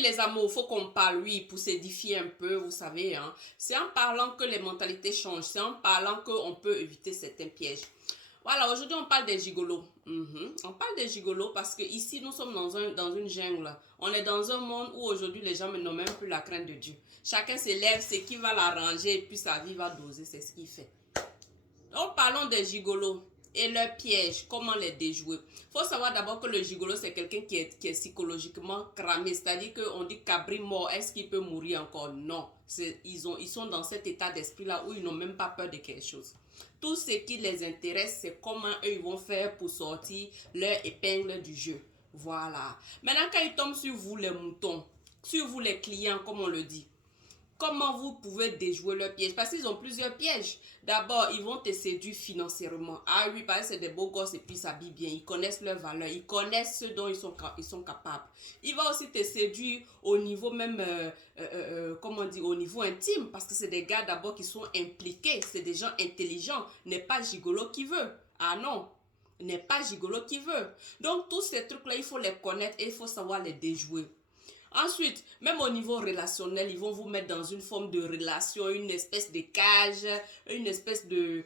Oui, les amours, il faut qu'on parle, oui, pour s'édifier un peu, vous savez. Hein. C'est en parlant que les mentalités changent. C'est en parlant qu'on peut éviter certains pièges. Voilà, aujourd'hui, on parle des gigolos. On parle des gigolos parce que ici, nous sommes dans une jungle. On est dans un monde où aujourd'hui, les gens n'ont même plus la crainte de Dieu. Chacun s'élève, c'est qui va l'arranger et puis sa vie va doser, c'est ce qu'il fait. Donc, parlons des gigolos et leurs pièges, comment les déjouer. Il faut savoir d'abord que le gigolo, c'est quelqu'un qui est psychologiquement cramé. C'est-à-dire qu'on dit cabri mort, est-ce qu'il peut mourir encore? Non. Ils sont dans cet état d'esprit-là où ils n'ont même pas peur de quelque chose. Tout ce qui les intéresse, c'est comment eux ils vont faire pour sortir leur épingle du jeu. Voilà. Maintenant, quand ils tombent sur vous, les moutons, sur vous, les clients, comme on le dit, comment vous pouvez déjouer leurs pièges? Parce qu'ils ont plusieurs pièges. D'abord, ils vont te séduire financièrement. Ah oui, parce que c'est des beaux gosses et puis ils s'habillent bien. Ils connaissent leurs valeurs. Ils connaissent ce dont ils sont capables. Il va aussi te séduire au niveau même, comment on dit, au niveau intime. Parce que c'est des gars d'abord qui sont impliqués. C'est des gens intelligents. N'est pas gigolo qui veut. Ah non. N'est pas gigolo qui veut. Donc, tous ces trucs-là, il faut les connaître et il faut savoir les déjouer. Ensuite, même au niveau relationnel, ils vont vous mettre dans une forme de relation, une espèce de cage, une espèce de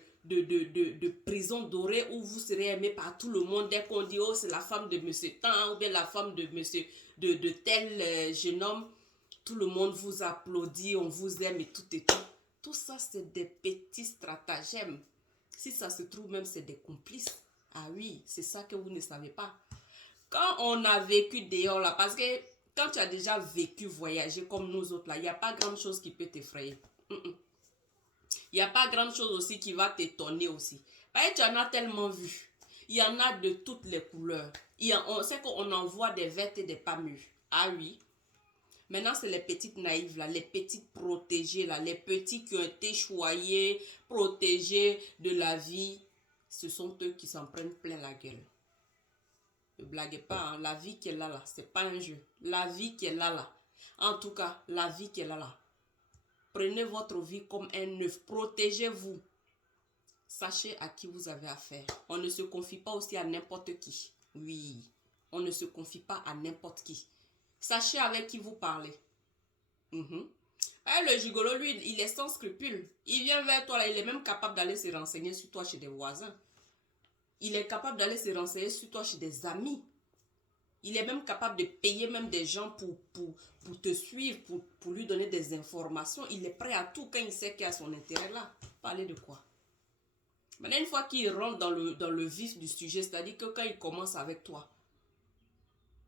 prison dorée où vous serez aimé par tout le monde. Dès qu'on dit, oh, c'est la femme de monsieur Tan ou bien la femme de monsieur, de tel jeune homme, tout le monde vous applaudit, on vous aime et tout et tout. Tout ça, c'est des petits stratagèmes. Si ça se trouve, même, c'est des complices. Ah oui, c'est ça que vous ne savez pas. Quand on a vécu dehors là, parce que quand tu as déjà vécu voyager comme nous autres là, il n'y a pas grande chose qui peut t'effrayer. Il n'y a pas grande chose aussi qui va t'étonner aussi. Parce que tu en as tellement vu. Il y en a de toutes les couleurs. On sait qu'on en voit des vertes et des pas mûres. Ah oui. Maintenant, c'est les petites naïves là, les petites protégées là, les petits qui ont été choyés, protégés de la vie. Ce sont eux qui s'en prennent plein la gueule. Ne blaguez pas, hein. La vie qui est là, c'est pas un jeu. La vie qui est là. En tout cas, la vie qui est là. Prenez votre vie comme un œuf. Protégez-vous. Sachez à qui vous avez affaire. On ne se confie pas aussi à n'importe qui. Oui, on ne se confie pas à n'importe qui. Sachez avec qui vous parlez. Le gigolo, lui, il est sans scrupule. Il vient vers toi, là, il est même capable d'aller se renseigner sur toi chez des voisins. Il est capable d'aller se renseigner sur toi chez des amis. Il est même capable de payer même des gens pour te suivre, pour lui donner des informations. Il est prêt à tout quand il sait qu'il y a son intérêt là. Parler de quoi? Maintenant, une fois qu'il rentre dans le vif du sujet, c'est-à-dire que quand il commence avec toi,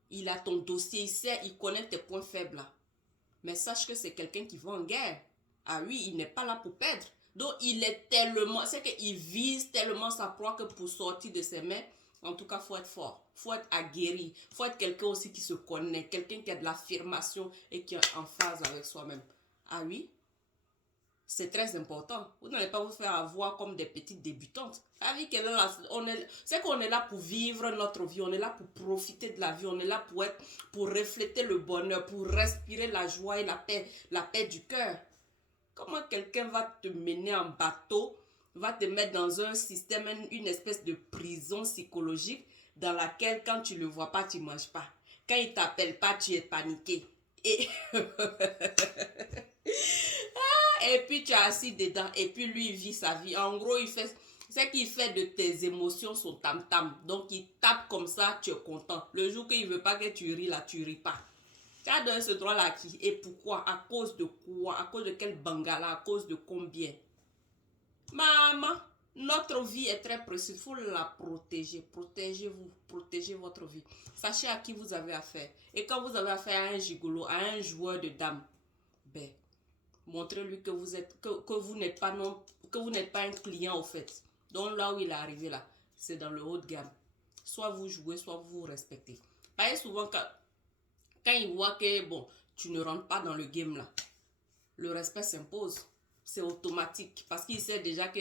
il a ton dossier, il connaît tes points faibles là. Mais sache que c'est quelqu'un qui va en guerre. Ah oui, il n'est pas là pour perdre. Donc, il est tellement... C'est qu'il vise tellement sa proie que pour sortir de ses mains, en tout cas, il faut être fort. Il faut être aguerri. Il faut être quelqu'un aussi qui se connaît. Quelqu'un qui a de l'affirmation et qui est en phase avec soi-même. Ah oui, c'est très important. Vous n'allez pas vous faire avoir comme des petites débutantes. La vie qu'elle est là, c'est qu'on est là pour vivre notre vie. On est là pour profiter de la vie. On est là pour refléter le bonheur, pour respirer la joie et la paix du cœur. Comment quelqu'un va te mener en bateau, va te mettre dans un système, une espèce de prison psychologique dans laquelle quand tu ne le vois pas, tu ne manges pas. Quand il ne t'appelle pas, tu es paniqué. Et puis tu es assis dedans et puis lui il vit sa vie. En gros, c'est qu'il fait de tes émotions son tam-tam. Donc il tape comme ça, tu es content. Le jour qu'il ne veut pas que tu ris là, tu ris pas. Tu as donné ce droit-là à qui? Et pourquoi? À cause de quoi? À cause de quel bangala? À cause de combien? Maman, notre vie est très précieuse. Il faut la protéger. Protégez-vous. Protégez votre vie. Sachez à qui vous avez affaire. Et quand vous avez affaire à un gigolo, à un joueur de dames, ben, montrez-lui que vous n'êtes pas un client au fait. Donc là où il est arrivé là, c'est dans le haut de gamme. Soit vous jouez, soit vous respectez. Parce que souvent quand il voit que bon, tu ne rentres pas dans le game là, le respect s'impose. C'est automatique parce qu'il sait déjà que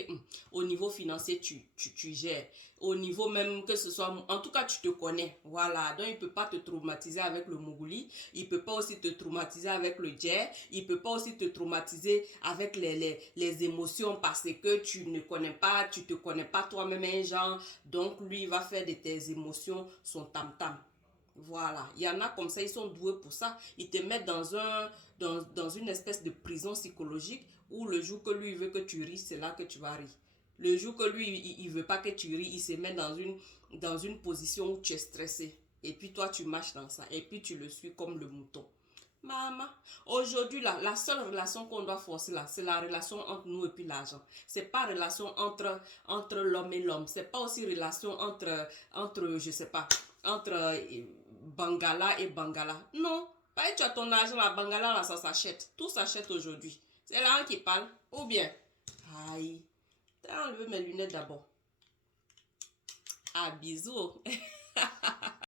au niveau financier, tu gères. Au niveau même que ce soit... En tout cas, tu te connais. Voilà. Donc, il ne peut pas te traumatiser avec le Mougouli. Il ne peut pas aussi te traumatiser avec le djer. Il ne peut pas aussi te traumatiser avec les émotions parce que tu ne connais pas, tu ne te connais pas toi-même un genre. Donc, lui, il va faire de tes émotions son tam-tam. Voilà, il y en a comme ça, ils sont doués pour ça. Ils te mettent dans une espèce de prison psychologique où le jour que lui il veut que tu ris, c'est là que tu vas rire. Le jour que lui, il veut pas que tu ris, il se met dans une position où tu es stressé. Et puis toi, tu marches dans ça. Et puis tu le suis comme le mouton. Maman, aujourd'hui, la seule relation qu'on doit forcer là, c'est la relation entre nous et puis l'argent. C'est pas relation entre l'homme et l'homme. C'est pas aussi relation je sais pas, entre Bangala et Bangala. Non, pas tu as ton argent, la Bangala là, ça s'achète. Tout s'achète aujourd'hui. C'est là qui parle. Ou bien, aïe, t'as enlevé mes lunettes d'abord. Ah, bisous.